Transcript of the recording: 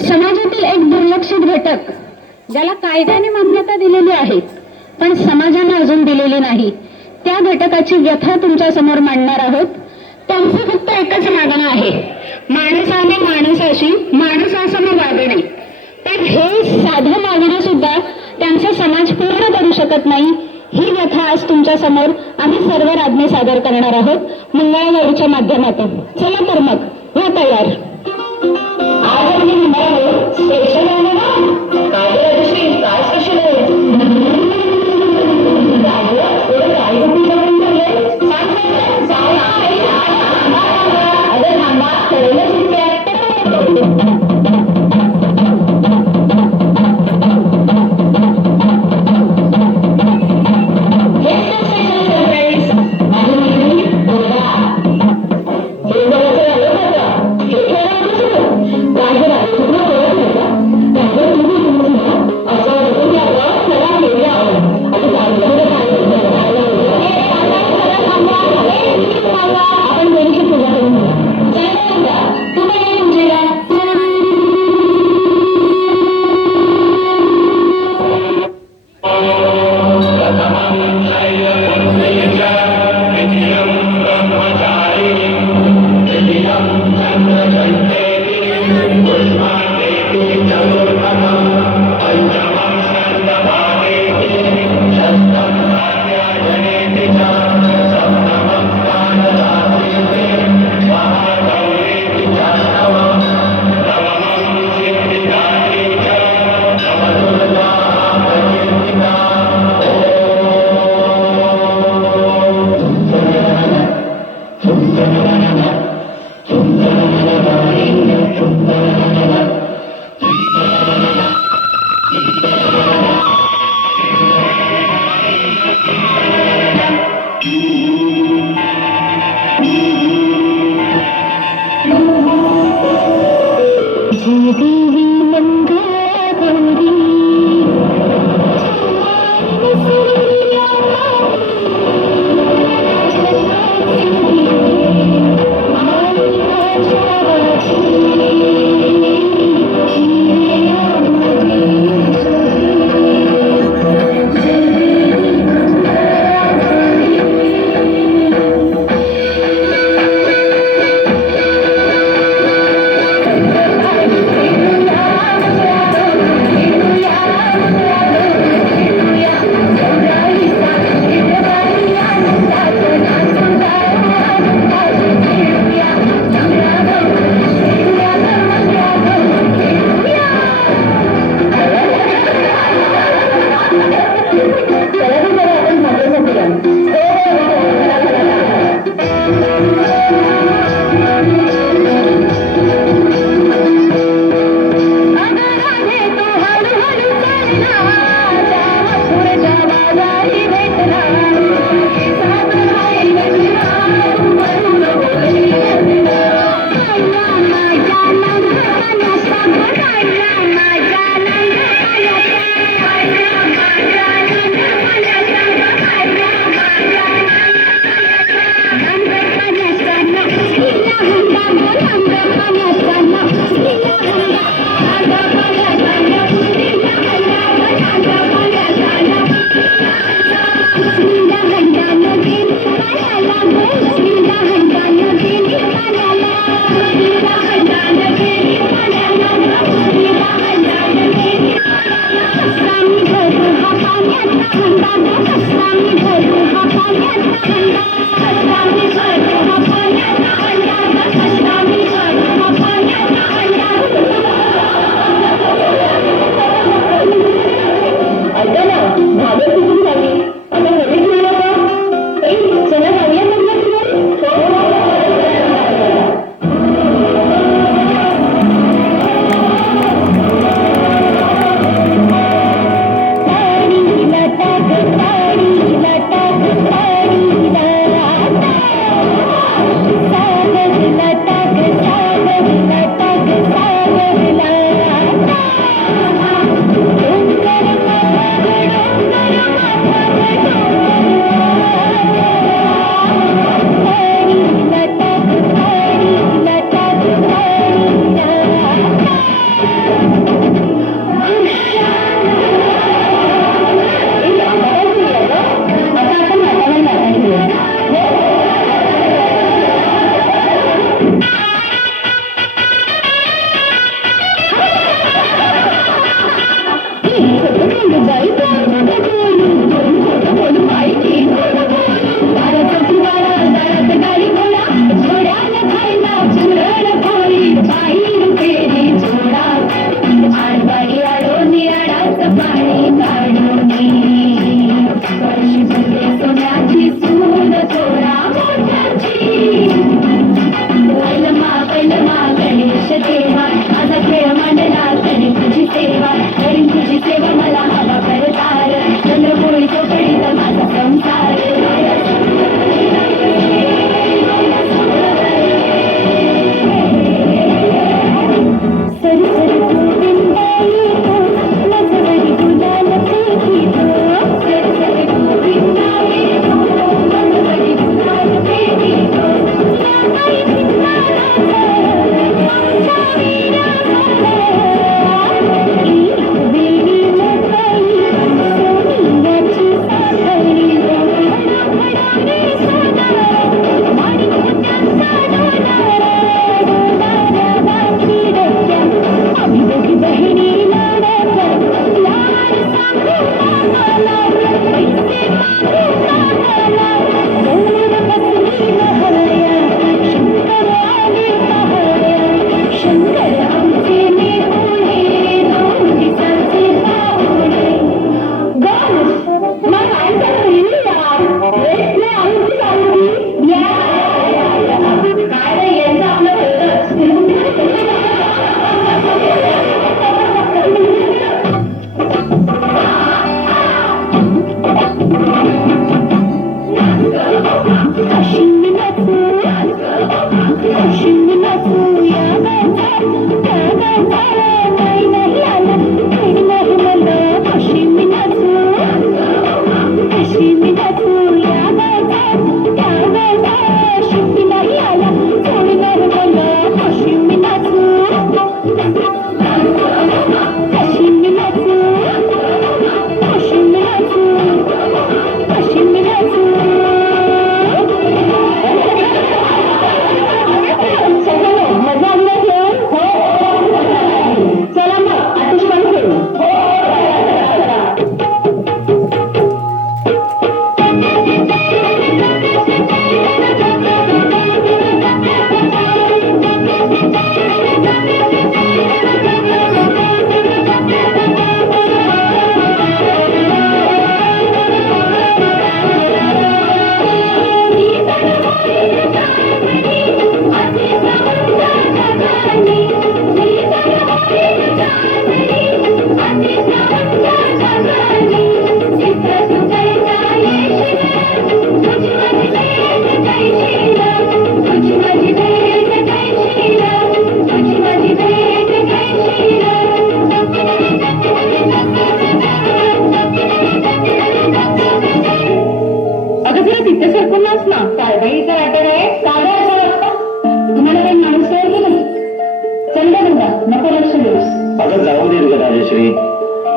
समाजातील एक दुर्लक्षित घटक ज्याला कायद्याने मान्यता दिलेली आहे पण समाजाने अजून दिलेली नाही. त्या घटकाची व्यथा तुमच्यासमोर मांडणार आहोत. त्यांचं फक्त एकच मागणं आहे. माणसाने माणसाशी माणसासमोर वागणे तर हे साधं मागणं सुद्धा त्यांचा समाज पूर्ण करू शकत नाही. ही व्यथा आज तुमच्यासमोर आम्ही सर्व राज्ञे सादर करणार आहोत. मंगळागौरीच्या माध्यमातून. चला तर मग हो तयार. आज आम्ही म्हणालो சுந்தர சுந்தர சுந்தர